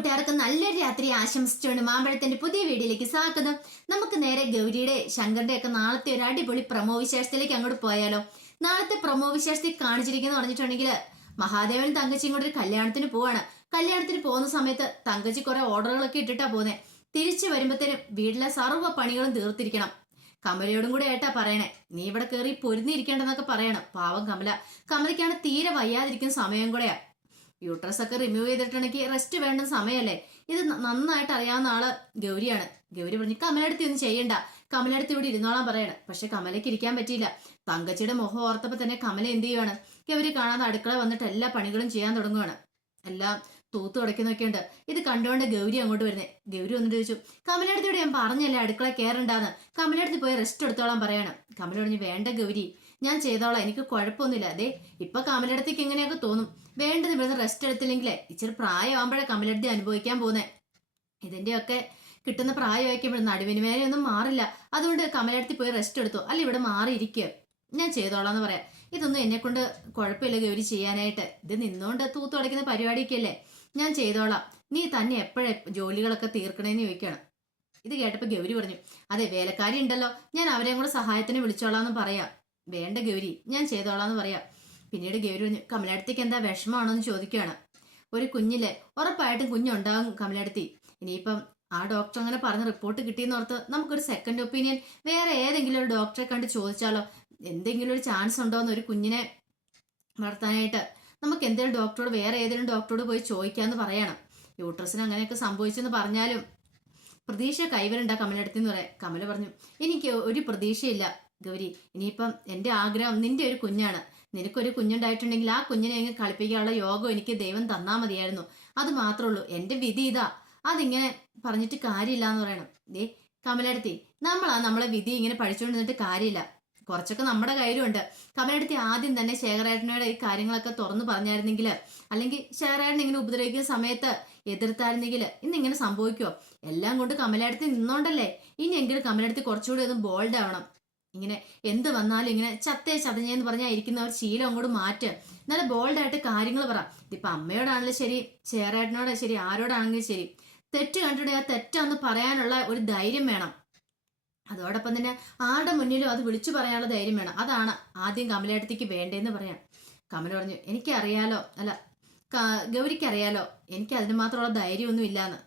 കൂട്ടുകാർക്ക് നല്ലൊരു രാത്രി ആശംസിച്ചുകൊണ്ട് മാമ്പഴത്തിന്റെ പുതിയ വീഡിയോയിലേക്ക് സ്വാഗതം. നമുക്ക് നേരെ ഗൗരിയുടെ ശങ്കറിന്റെ ഒക്കെ നാളത്തെ ഒരു അടിപൊളി പ്രമോ വിശേഷത്തിലേക്ക് അങ്ങോട്ട് പോയാലോ. നാളത്തെ പ്രമോ വിശേഷത്തിൽ കാണിച്ചിരിക്കുന്ന പറഞ്ഞിട്ടുണ്ടെങ്കിൽ മഹാദേവനും തങ്കച്ചിയും കൂടെ ഒരു കല്യാണത്തിന് പോവാണ്. കല്യാണത്തിന് പോകുന്ന സമയത്ത് തങ്കച്ചി കുറെ ഓർഡറുകളൊക്കെ ഇട്ടിട്ടാ പോകുന്നത് തിരിച്ചു വരുമ്പോഴത്തേനും വീട്ടിലെ സർവ പണികളും തീർത്തിരിക്കണം. കമലയോടും കൂടെ ഏട്ടാ പറയണേ നീ ഇവിടെ കയറി പൊരുന്നിരിക്കേണ്ടെന്നൊക്കെ പറയണം. പാവം കമല. കമലയ്ക്കാണ് തീരെ വയ്യാതിരിക്കുന്ന സമയം കൂടെയാ. യൂട്രസ് ഒക്കെ റിമൂവ് ചെയ്തിട്ടുണ്ടെങ്കിൽ റെസ്റ്റ് വേണ്ട സമയമല്ലേ ഇത് നന്നായിട്ട് അറിയാവുന്ന ആൾ ഗൗരിയാണ്. ഗൗരി പറഞ്ഞു കമലടുത്ത് ഒന്നും ചെയ്യണ്ട. കമലടുത്ത് ഇവിടെ ഇരുന്നോളാൻ പറയണം. പക്ഷെ കമലയ്ക്ക് ഇരിക്കാൻ പറ്റിയില്ല. തങ്കച്ചിയുടെ മുഖം ഓർത്തപ്പോ തന്നെ കമല എന്ത് ചെയ്യുവാണ്? ഗൗരി കാണാതെ അടുക്കള വന്നിട്ട് എല്ലാ പണികളും ചെയ്യാൻ തുടങ്ങുവാണ്. എല്ലാം തൂത്തു തുടയ്ക്കുന്നൊക്കെ ഉണ്ട്. ഇത് കണ്ടുകൊണ്ട് ഗൗരി അങ്ങോട്ട് വരുന്നേ. ഗൗരി വന്നിട്ട് ചോദിച്ചു കമലടുത്തോട് ഞാൻ പറഞ്ഞല്ലേ അടുക്കള കയറണ്ടാന്ന് കമലടുത്ത് പോയി റെസ്റ്റ് എടുത്തോളാൻ പറയണം. കമല പറഞ്ഞു വേണ്ട ഗൗരി. ഞാൻ ചെയ്തോളാം. എനിക്ക് കുഴപ്പമൊന്നുമില്ല. അതെ ഇപ്പൊ കമലടത്തേക്ക് എങ്ങനെയൊക്കെ തോന്നും. വേണ്ടത് ഇവിടുന്ന് റെസ്റ്റ് എടുത്തില്ലെങ്കിലേ ഇച്ചിരി പ്രായമാകുമ്പോഴേ കമലടത്തി അനുഭവിക്കാൻ പോകുന്നേ. ഇതിന്റെയൊക്കെ കിട്ടുന്ന പ്രായമായിരിക്കുമ്പോൾ നടുവിന് മേലെ ഒന്നും മാറില്ല. അതുകൊണ്ട് കമലടത്തി പോയി റെസ്റ്റ് എടുത്തു. അല്ല ഇവിടെ മാറിയിരിക്കുക ഞാൻ ചെയ്തോളാം എന്ന് പറയാം. ഇതൊന്നും എന്നെ കൊണ്ട് കുഴപ്പമില്ല ഗൗരി ചെയ്യാനായിട്ട്. ഇത് നിന്നുകൊണ്ട് തൂത്തു അടയ്ക്കുന്ന പരിപാടിയൊക്കെയല്ലേ ഞാൻ ചെയ്തോളാം. നീ തന്നെ എപ്പോഴെ ജോലികളൊക്കെ തീർക്കണേന്ന് ചോദിക്കണം. ഇത് കേട്ടപ്പോൾ ഗൗരി പറഞ്ഞു അതെ വേലക്കാരി ഉണ്ടല്ലോ ഞാൻ അവരെയും കൂടെ സഹായത്തിന് വിളിച്ചോളാം എന്ന് പറയാം. വേണ്ട ഗൗരി ഞാൻ ചെയ്തോളാന്ന് പറയാം. പിന്നീട് ഗൗരി കമലടുത്തേക്ക് എന്താ വിഷമമാണോ എന്ന് ചോദിക്കുകയാണ്. ഒരു കുഞ്ഞില്ലേ ഉറപ്പായിട്ടും കുഞ്ഞുണ്ടാകും കമലടുത്തി ഇനിയിപ്പം ആ ഡോക്ടർ അങ്ങനെ പറഞ്ഞ റിപ്പോർട്ട് കിട്ടിയെന്ന് ഓർത്ത് നമുക്കൊരു സെക്കൻഡ് ഒപ്പീനിയൻ വേറെ ഏതെങ്കിലും ഒരു ഡോക്ടറെ കണ്ട് ചോദിച്ചാലോ? എന്തെങ്കിലും ഒരു ചാൻസ് ഉണ്ടോ എന്ന് ഒരു കുഞ്ഞിനെ വളർത്താനായിട്ട്. നമുക്ക് എന്തെങ്കിലും ഡോക്ടറോട് വേറെ ഏതെങ്കിലും ഡോക്ടറോട് പോയി ചോദിക്കാന്ന് പറയണം. യൂട്രസിന് അങ്ങനെയൊക്കെ സംഭവിച്ചെന്ന് പറഞ്ഞാലും പ്രതീക്ഷ കൈവരണ്ട കമലടുത്തെന്ന് പറയാം. കമല പറഞ്ഞു എനിക്ക് ഒരു പ്രതീക്ഷയില്ല. ഗൗരി ഇനിയിപ്പം എന്റെ ആഗ്രഹം നിന്റെ ഒരു കുഞ്ഞാണ്. നിനക്കൊരു കുഞ്ഞുണ്ടായിട്ടുണ്ടെങ്കിൽ ആ കുഞ്ഞിനെ അങ്ങ് കളിപ്പിക്കാനുള്ള യോഗം എനിക്ക് ദൈവം തന്നാ മതിയായിരുന്നു. അത് മാത്രമേ ഉള്ളൂ. എന്റെ വിധി ഇതാ. അതിങ്ങനെ പറഞ്ഞിട്ട് കാര്യമില്ല എന്ന് പറയണം. ദേ കമലടുത്തി നമ്മളാ നമ്മളെ വിധി ഇങ്ങനെ പഠിച്ചുകൊണ്ട് നിന്നിട്ട് കാര്യമില്ല. കുറച്ചൊക്കെ നമ്മുടെ കയ്യിലുണ്ട്. കമലടുത്തി ആദ്യം തന്നെ ശേഖരേട്ടനോട് ഈ കാര്യങ്ങളൊക്കെ തുറന്നു പറഞ്ഞായിരുന്നെങ്കിൽ അല്ലെങ്കിൽ ശേഖരേട്ടൻ ഇങ്ങനെ ഉപദ്രവിക്കുന്ന സമയത്ത് എതിർത്തായിരുന്നെങ്കിൽ ഇന്ന് ഇങ്ങനെ സംഭവിക്കുമോ എല്ലാം കൊണ്ട് കമലടുത്തി നിന്നോണ്ടല്ലേ? ഇനിയെങ്കിലും കമലടുത്തി കുറച്ചുകൂടി ഒന്ന് ബോൾഡ് ആവണം. ഇങ്ങനെ എന്ത് വന്നാലും ഇങ്ങനെ ചത്തേ ചതഞ്ഞേന്ന് പറഞ്ഞാൽ ഇരിക്കുന്ന ഒരു ശീലം അങ്ങോട്ട് മാറ്റുക നല്ല ബോൾഡായിട്ട് കാര്യങ്ങൾ പറ. ഇതിപ്പോ അമ്മയോടാണെങ്കിലും ശരി ചേറേട്ടനോടാ ശരി ആരോടാണെങ്കിലും ശരി. തെറ്റ് കണ്ടിട്ടുണ്ടെങ്കിൽ ആ തെറ്റാന്ന് പറയാനുള്ള ഒരു ധൈര്യം വേണം. അതോടൊപ്പം തന്നെ ആരുടെ മുന്നിലും അത് വിളിച്ചു പറയാനുള്ള ധൈര്യം വേണം. അതാണ് ആദ്യം കമലേട്ടത്തേക്ക് വേണ്ടതെന്ന് പറയാം കമൽ പറഞ്ഞു എനിക്കറിയാലോ. അല്ല ഗൗരിക്കറിയാലോ. എനിക്ക് അതിന് മാത്രമുള്ള ധൈര്യമൊന്നും ഇല്ലാന്ന്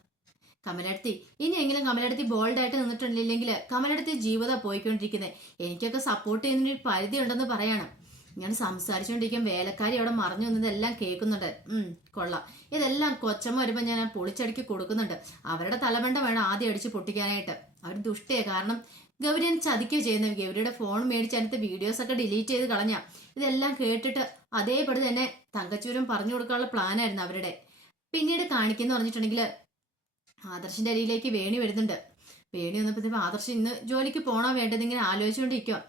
കമലടുത്തി. ഇനിയെങ്കിലും കമലടുത്തി ബോൾഡായിട്ട് നിന്നിട്ടുണ്ടില്ലെങ്കിൽ കമലടുത്തി ജീവിതം പോയിക്കൊണ്ടിരിക്കുന്നത് എനിക്കൊക്കെ സപ്പോർട്ട് ചെയ്യുന്നതിന് പരിധി ഉണ്ടെന്ന് പറയണം. ഞാൻ സംസാരിച്ചുകൊണ്ടിരിക്കും വേലക്കാരി അവിടെ മറിഞ്ഞു വന്നതെല്ലാം കേൾക്കുന്നുണ്ട്. ഉം കൊള്ളാം. ഇതെല്ലാം കൊച്ചമ്മ വരുമ്പോൾ ഞാൻ പൊളിച്ചടുക്കി കൊടുക്കുന്നുണ്ട്. അവരുടെ തലവണ്ട വേണം ആദ്യം അടിച്ച് പൊട്ടിക്കാനായിട്ട്. അവർ ദുഷ്ടയെ. കാരണം ഗൗരിയൻ ചതിക്കുക ചെയ്യുന്നത് ഗൗരിയുടെ ഫോൺ മേടിച്ച് അതിനകത്ത് വീഡിയോസ് ഒക്കെ ഡിലീറ്റ് ചെയ്ത് കളഞ്ഞ. ഇതെല്ലാം കേട്ടിട്ട് അതേപടി തന്നെ തങ്കച്ചൂരും പറഞ്ഞു കൊടുക്കാനുള്ള പ്ലാനായിരുന്നു അവരുടെ. പിന്നീട് കാണിക്കുന്നു പറഞ്ഞിട്ടുണ്ടെങ്കിൽ ആദർശിന്റെ അരിയിലേക്ക് വേണി വരുന്നുണ്ട്. വേണി വന്നപ്പോഴത്തേക്കും ആദർശ് ഇന്ന് ജോലിക്ക് പോണോ വേണ്ടതിങ്ങനെ ആലോചിച്ചുകൊണ്ടിരിക്കുക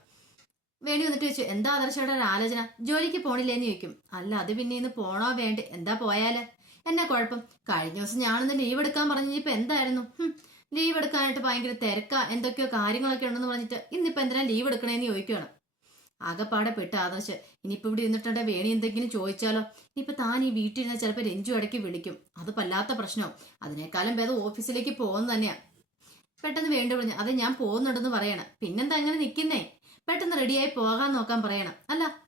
വേണി വന്നിട്ട് ചോദിച്ചു എന്താ ആദർശയുടെ ഒരു ആലോചന? ജോലിക്ക് പോണില്ലേന്ന് ചോദിക്കും. അല്ല അത് പിന്നെ ഇന്ന് പോണോ വേണ്ട എന്താ പോയാൽ? എന്നാ കുഴപ്പം. കഴിഞ്ഞ ദിവസം ഞാനൊന്ന് ലീവ് എടുക്കാൻ പറഞ്ഞു. ഇപ്പൊ എന്തായിരുന്നു? ലീവ് എടുക്കാനായിട്ട് ഭയങ്കര തിരക്കാ. എന്തൊക്കെയോ കാര്യങ്ങളൊക്കെ ഉണ്ടെന്ന് പറഞ്ഞിട്ട് ഇന്നിപ്പോ എന്തിനാ ലീവ് എടുക്കണേന്ന് ചോദിക്കുകയാണ് ആകെപ്പാടെ പെട്ട് ആദർശ് ഇനിയിപ്പോ ഇവിടെ ഇരുന്നിട്ടുണ്ടെ വേണി എന്തെങ്കിലും ചോദിച്ചാലോ? ഇനിയിപ്പോ താൻ ഈ വീട്ടിലിരുന്ന് ചിലപ്പോൾ രഞ്ജു ഇടയ്ക്ക് വിളിക്കും. അത് വല്ലാത്ത പ്രശ്നവും. അതിനേക്കാളും ഭേദം ഓഫീസിലേക്ക് പോകുന്നത് തന്നെയാ. പെട്ടെന്ന് വേണ്ടി പറഞ്ഞു അത് ഞാൻ പോകുന്നുണ്ടെന്ന് പറയണം. പിന്നെന്താ അങ്ങനെ നിൽക്കുന്നേ പെട്ടെന്ന് റെഡിയായി പോകാൻ നോക്കാൻ പറയണം. അല്ല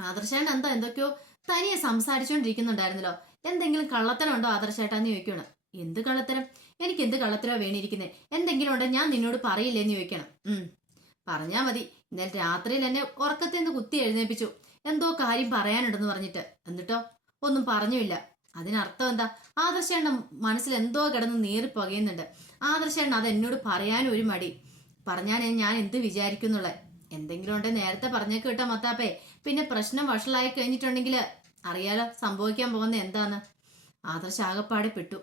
ആദർശേട്ടൻ എന്താ എന്തൊക്കെയോ തനിയെ സംസാരിച്ചുകൊണ്ടിരിക്കുന്നുണ്ടായിരുന്നല്ലോ എന്തെങ്കിലും കള്ളത്തരം ഉണ്ടോ ആദർശേട്ടാന്ന് ചോദിക്കണം എന്ത് കള്ളത്തരം? എനിക്ക് എന്ത് കള്ളത്തരോ വേണിയിരിക്കുന്നേ എന്തെങ്കിലും ഉണ്ടോ? ഞാൻ നിന്നോട് പറയില്ലേന്ന് ചോദിക്കണം. ഉം. പറഞ്ഞാ മതി. ഇന്നലെ രാത്രിയിൽ എന്നെ ഉറക്കത്തിൽ നിന്ന് കുത്തി എഴുന്നേപ്പിച്ചു. എന്തോ കാര്യം പറയാനുണ്ടെന്ന് പറഞ്ഞിട്ട്. എന്നിട്ടോ? ഒന്നും പറഞ്ഞുമില്ല. അതിനർത്ഥം എന്താ? ആദർശേണ്ണ മനസ്സിൽ എന്തോ കിടന്ന് നീറി പുകയുന്നുണ്ട്. ആദർശേണ്ണ അത് എന്നോട് പറയാനും ഒരു മടി. പറഞ്ഞാൽ ഞാൻ എന്ത് വിചാരിക്കുന്നുള്ള? എന്തെങ്കിലും ഉണ്ടെ നേരത്തെ പറഞ്ഞേക്ക് കേട്ടോ മത്താപ്പേ. പിന്നെ പ്രശ്നം വഷളായി കഴിഞ്ഞിട്ടുണ്ടെങ്കിൽ അറിയാലോ സംഭവിക്കാൻ പോകുന്ന എന്താന്ന്. ആദർശ ആകപ്പാടെ പെട്ടു.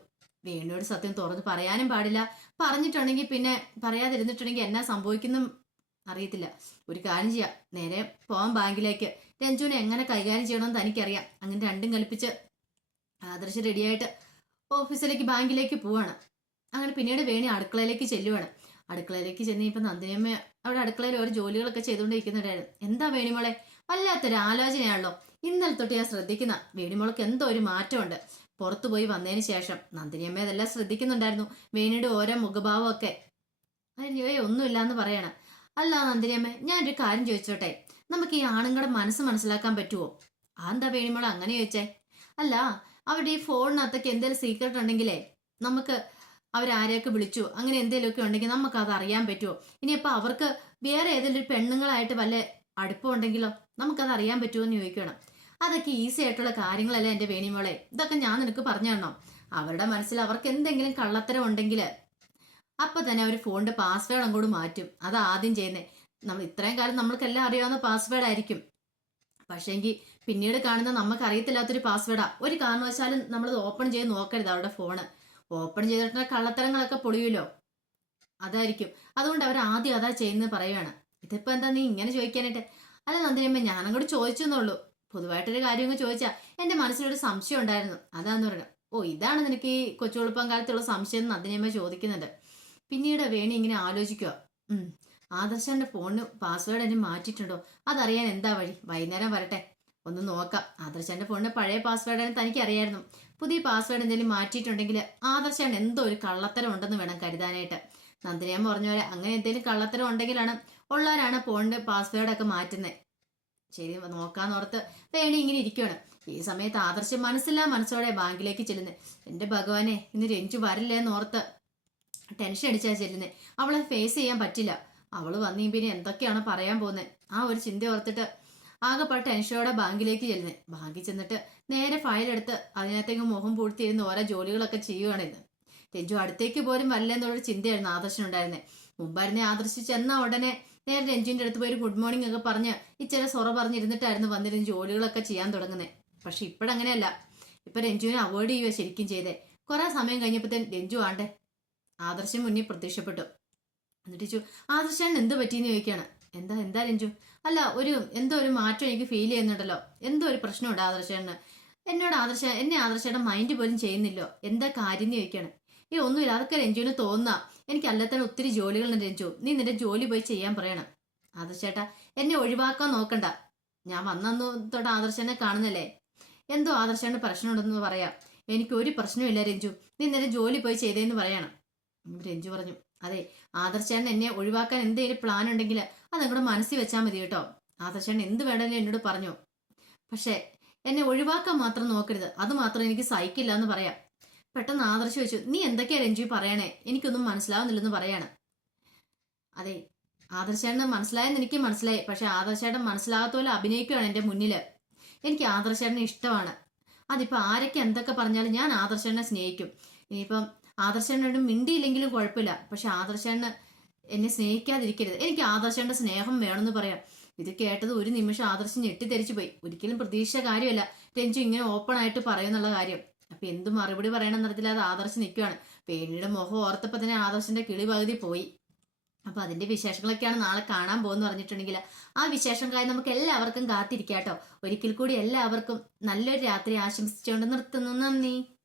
വേണുവോട് സത്യം തുറന്ന് പറയാനും പാടില്ല. പറഞ്ഞിട്ടുണ്ടെങ്കിൽ പിന്നെ പറയാതിരുന്നിട്ടുണ്ടെങ്കിൽ എന്നാ സംഭവിക്കുന്നു അറിയത്തില്ല. ഒരു കാര്യം ചെയ്യാം. നേരെ പോവാൻ ബാങ്കിലേക്ക്. രഞ്ജുവിനെ എങ്ങനെ കൈകാര്യം ചെയ്യണമെന്ന് തനിക്കറിയാം. അങ്ങനെ രണ്ടും കൽപ്പിച്ച് ആദർശ് റെഡിയായിട്ട് ഓഫീസിലേക്ക് ബാങ്കിലേക്ക് പോവാണ്. അങ്ങനെ പിന്നീട് വേണി അടുക്കളയിലേക്ക് ചെല്ലുവാണ്. അടുക്കളയിലേക്ക് ചെന്ന് ഇപ്പം നന്ദിനിയമ്മ അവിടെ അടുക്കളയിൽ ഓരോ ജോലികളൊക്കെ ചെയ്തുകൊണ്ടിരിക്കുന്നുണ്ടായിരുന്നു. എന്താ വേണിമോളെ? വല്ലാത്തൊരു ആലോചനയാണല്ലോ ഇന്നലെ തൊട്ട് ഞാൻ ശ്രദ്ധിക്കുന്ന വേണിമോൾക്ക് എന്തോ ഒരു മാറ്റമുണ്ട്. പുറത്തു പോയി വന്നതിന് ശേഷം നന്ദിനിയമ്മ ഇതെല്ലാം ശ്രദ്ധിക്കുന്നുണ്ടായിരുന്നു. വേണിയുടെ ഓരോ മുഖഭാവമൊക്കെ. അതിന് ഒന്നുമില്ല എന്ന് പറയണം. അല്ല നന്ദിനിയമ്മേ ഞാൻ ഒരു കാര്യം ചോദിച്ചോട്ടെ? നമുക്ക് ഈ ആണുങ്ങളുടെ മനസ്സ് മനസ്സിലാക്കാൻ പറ്റുമോ അതെന്താ വേണിമോളെ അങ്ങനെ ചോദിച്ചേ? അല്ല അവരുടെ ഈ ഫോണിനകത്തൊക്കെ എന്തെങ്കിലും സീക്രട്ട് ഉണ്ടെങ്കിലേ നമുക്ക് അവരാരെയൊക്കെ വിളിച്ചു അങ്ങനെ എന്തെങ്കിലുമൊക്കെ ഉണ്ടെങ്കിൽ നമുക്ക് അത് അറിയാൻ പറ്റുമോ ഇനിയിപ്പോൾ അവർക്ക് വേറെ ഏതെങ്കിലും പെണ്ണുങ്ങളായിട്ട് വല്ല അടുപ്പമുണ്ടെങ്കിലോ നമുക്കത് അറിയാൻ പറ്റുമോ എന്ന് ചോദിക്കണം. അതൊക്കെ ഈസി ആയിട്ടുള്ള കാര്യങ്ങളല്ലേ എന്റെ വേണിമോളെ? ഇതൊക്കെ ഞാൻ നിനക്ക് പറഞ്ഞു തരണം. അവരുടെ മനസ്സിൽ അവർക്ക് എന്തെങ്കിലും കള്ളത്തരം ഉണ്ടെങ്കിൽ അപ്പൊ തന്നെ അവർ ഫോണിന്റെ പാസ്വേഡ് അങ്ങോട്ട് മാറ്റും. അത് ആദ്യം ചെയ്യുന്നത് നമ്മൾ ഇത്രയും കാലം നമ്മൾക്കെല്ലാം അറിയാവുന്ന പാസ്വേഡ് ആയിരിക്കും. പക്ഷേങ്കിൽ പിന്നീട് കാണുന്ന നമുക്ക് അറിയത്തില്ലാത്തൊരു പാസ്വേഡാ ഒരു കാരണവശാലും നമ്മൾ ഓപ്പൺ ചെയ്ത് നോക്കരുത് അവരുടെ ഫോണ് ഓപ്പൺ ചെയ്തിട്ടുള്ള കള്ളത്തരങ്ങളൊക്കെ പൊളിയുമല്ലോ. അതായിരിക്കും. അതുകൊണ്ട് അവർ ആദ്യം അതാ ചെയ്യുന്നത് പറയുകയാണ് ഇതിപ്പോ എന്താ നീ ഇങ്ങനെ ചോദിക്കാനായിട്ട്? അല്ല നന്ദിനിയമ്മ ഞാനങ്ങോട്ട് ചോദിച്ചെന്നുള്ളൂ പൊതുവായിട്ടൊരു കാര്യം ചോദിച്ചാൽ ചോദിച്ചാ. എന്റെ മനസ്സിലൊരു സംശയം ഉണ്ടായിരുന്നു. അതാന്ന് പറയുന്നത്. ഓ ഇതാണ് നിനക്ക് ഈ കൊച്ചുകുളുപ്പം കാലത്തുള്ള സംശയം നന്ദിനിയമ്മ ചോദിക്കുന്നുണ്ട്. പിന്നീട് വേണി ഇങ്ങനെ ആലോചിക്കുക ആദർശന്റെ ഫോണിന് പാസ്വേഡ് എന്നെ മാറ്റിയിട്ടുണ്ടോ? അതറിയാൻ എന്താ വഴി? വൈകുന്നേരം വരട്ടെ. ഒന്ന് നോക്കാം. ആദർശന്റെ ഫോണിന് പഴയ പാസ്വേഡ് തനിക്ക് അറിയായിരുന്നു പുതിയ പാസ്വേഡ് എന്തെങ്കിലും മാറ്റിയിട്ടുണ്ടെങ്കിൽ ആദർശൻ എന്തോ ഒരു കള്ളത്തരം ഉണ്ടെന്ന് വേണം കരുതാനായിട്ട്. നന്ദിനിയമ്മ പറഞ്ഞ പോലെ അങ്ങനെ എന്തെങ്കിലും കള്ളത്തരം ഉണ്ടെങ്കിലാണ് ഉള്ളവരാണ് ഫോണിന്റെ പാസ്വേഡൊക്കെ മാറ്റുന്നത് ശരി നോക്കാന്നോർത്ത് വേണി ഇങ്ങനെ ഇരിക്കുകയാണ് ഈ സമയത്ത് ആദർശം മനസ്സില്ലാ മനസ്സോടെ ബാങ്കിലേക്ക് ചെല്ലുന്നത് എന്റെ ഭഗവാനെ ഇന്ന് രഞ്ജു വരില്ലേന്ന് ഓർത്ത് ടെൻഷൻ അടിച്ചാ ചെല്ലുന്നത് അവളെ ഫേസ് ചെയ്യാൻ പറ്റില്ല. അവൾ വന്നീ പിന്നെ എന്തൊക്കെയാണ് പറയാൻ പോകുന്നത് ആ ഒരു ചിന്ത ഓർത്തിട്ട് ആകെപ്പാട് ടെൻഷനോടെ ബാങ്കിലേക്ക് ചെല്ലുന്നത് ബാങ്കിൽ ചെന്നിട്ട് നേരെ ഫയലെടുത്ത് അതിനകത്തേക്ക് മുഖം പൂഴ്ത്തിയിരുന്ന് ഓരോ ജോലികളൊക്കെ ചെയ്യുകയാണ് ഇന്ന് രഞ്ജു അടുത്തേക്ക് പോലും വരില്ല എന്നുള്ളൊരു ചിന്തയായിരുന്നു ആദർശനുണ്ടായിരുന്നത് മുമ്പായിരുന്നെ ആദർശിച്ച് ചെന്ന ഉടനെ നേരെ രഞ്ജുവിന്റെ അടുത്ത് പോയി ഗുഡ് മോർണിംഗ് ഒക്കെ പറഞ്ഞ് ഇച്ചിരി സൊറ പറഞ്ഞിരുന്നിട്ടായിരുന്നു വന്നിരുന്ന് ജോലികളൊക്കെ ചെയ്യാൻ തുടങ്ങുന്നത് പക്ഷെ ഇപ്പോഴങ്ങനെയല്ല. ഇപ്പൊ രഞ്ജുവിനെ അവോയ്ഡ് ചെയ്യുക ശരിക്കും ചെയ്തേ. കുറെ സമയം കഴിഞ്ഞപ്പോഴത്തേന് രഞ്ജു ആണ്ടേ ആദർശം മുന്നിൽ പ്രത്യക്ഷപ്പെട്ടു. എന്നിട്ട് ചോദിച്ചു ആദർശാൻ എന്ത് പറ്റിയെന്ന് ചോദിക്കുകയാണ്. എന്താ എന്താ രഞ്ജു? അല്ല ഒരു എന്തോ ഒരു മാറ്റം എനിക്ക് ഫീൽ ചെയ്യുന്നുണ്ടല്ലോ. എന്തോ ഒരു പ്രശ്നമുണ്ട് ആദർശേണ് എന്നോട് ആദർശ എന്നെ ആദർശയുടെ മൈൻഡ് പോലും ചെയ്യുന്നില്ലോ. എന്താ കാര്യം എന്ന് ചോദിക്കുകയാണ്. ഈ ഒന്നുമില്ല. അതൊക്കെ രഞ്ജുവിന് തോന്നുക എനിക്ക് അല്ലാത്തന്നെ ഒത്തിരി ജോലികളുണ്ട് രഞ്ജു. നീ നിന്റെ ജോലി പോയി ചെയ്യാൻ പറയണം. ആദർശേട്ടാ എന്നെ ഒഴിവാക്കാൻ നോക്കണ്ട. ഞാൻ വന്നു തൊട്ട് ആദർശനെ കാണുന്നല്ലേ. എന്തോ ആദർശന്റെ പ്രശ്നമുണ്ടെന്ന് പറയാം. എനിക്ക് ഒരു പ്രശ്നമില്ല രഞ്ജു. നീ നിന്റെ ജോലി പോയി ചെയ്തേന്ന് പറയണം. രഞ്ജു പറഞ്ഞു അതെ ആദർശേട്ടൻ എന്നെ ഒഴിവാക്കാൻ എന്തെങ്കിലും പ്ലാൻ ഉണ്ടെങ്കിൽ അത് നിങ്ങളുടെ മനസ്സിൽ വെച്ചാൽ മതി കേട്ടോ. ആദർശേട്ടൻ എന്ത് വേണമെങ്കിലും എന്നോട് പറഞ്ഞു. പക്ഷേ എന്നെ ഒഴിവാക്കാൻ മാത്രം നോക്കരുത്. അത് മാത്രം എനിക്ക് സഹിക്കില്ല എന്ന് പറയാം. പെട്ടെന്ന് ആദർശ് വെച്ചു നീ എന്തൊക്കെയാ രഞ്ജു പറയണേ? എനിക്കൊന്നും മനസ്സിലാവുന്നില്ലെന്ന് പറയാണ്. അതെ ആദർശേട്ടന് മനസ്സിലായെന്ന് എനിക്ക് മനസ്സിലായി. പക്ഷെ ആദർശേട്ടൻ മനസ്സിലാകാത്ത പോലെ അഭിനയിക്കുകയാണ് എന്റെ മുന്നിൽ എനിക്ക് ആദർശേട്ടനെ ഇഷ്ടമാണ്. അതിപ്പോൾ ആരൊക്കെ എന്തൊക്കെ പറഞ്ഞാലും ഞാൻ ആദർശേട്ടനെ സ്നേഹിക്കും. ഇനിയിപ്പം ആദർശേട്ടനോട് മിണ്ടിയില്ലെങ്കിലും കുഴപ്പമില്ല. പക്ഷെ ആദർശേട്ടന് എന്നെ സ്നേഹിക്കാതിരിക്കരുത്. എനിക്ക് ആദർശേണ്ട സ്നേഹം വേണമെന്ന് പറയാം. ഇത് കേട്ടത് ഒരു നിമിഷം ആദർശം ഞെട്ടിത്തെരിച്ചു പോയി. ഒരിക്കലും പ്രതീക്ഷിച്ച കാര്യമല്ല. രഞ്ജു ഇങ്ങനെ ഓപ്പൺ ആയിട്ട് പറയുന്നുള്ള കാര്യം. അപ്പൊ എന്ത് മറുപടി പറയണം എന്നറിയത്തില്ലാതെ ആദർശം നിൽക്കുകയാണ് പേരിയുടെ മുഖം ഓർത്തപ്പോ തന്നെ ആദർശന്റെ കിളി പകുതി പോയി. അപ്പൊ അതിന്റെ വിശേഷങ്ങളൊക്കെയാണ് നാളെ കാണാൻ പോകുന്നു പറഞ്ഞിട്ടുണ്ടെങ്കിൽ ആ വിശേഷങ്ങളായി നമുക്ക് എല്ലാവർക്കും കാത്തിരിക്കാട്ടോ ഒരിക്കൽ കൂടി എല്ലാവർക്കും നല്ലൊരു രാത്രി ആശംസിച്ചുകൊണ്ട് നിർത്തുന്നു. നന്ദി.